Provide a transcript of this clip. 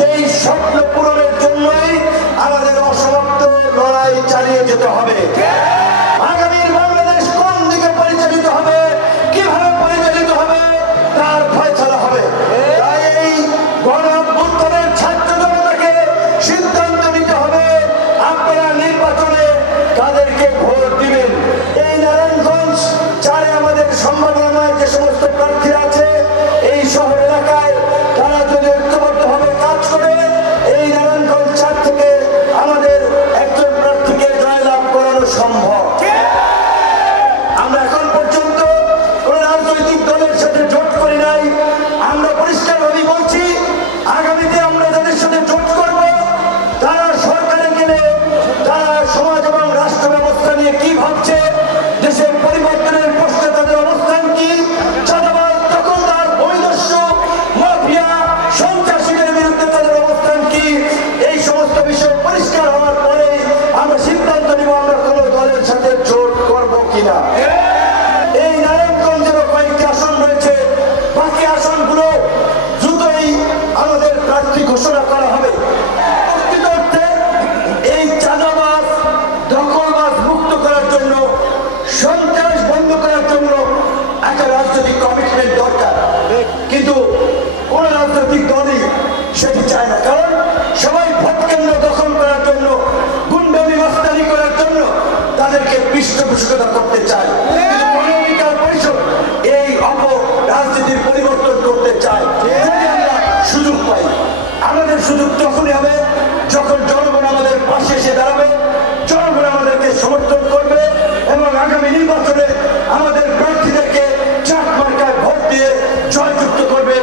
সেই স্বপ্ন পূরণের জন্যই আমাদের অসমাপ্ত লড়াই চালিয়ে যেতে হবে। কিনা। এই নারায়ণগঞ্জেরও কয়েকটি আসন রয়েছে। বাকি আসনগুলো দ্রুতই আমাদের প্রার্থী ঘোষণা করা হবে। এই করার জন্য, সন্ত্রাস বন্ধ করার জন্য একটা রাজনৈতিক তাদেরকে পৃষ্ঠপোষকতা করতে চায়। পরিষদ এই অপ রাজনীতির পরিবর্তন করতে চায়। আমরা সুযোগ পাই, আমাদের সুযোগ তখনই হবে যখন জনগণ আমাদের পাশে এসে দাঁড়াবে, জনগণ আমাদেরকে সমর্থন করবে এবং আগামী নির্বাচনে আমাদের প্রার্থীদেরকে চাট মার্কায় ভোট দিয়ে জয়যুক্ত করবে।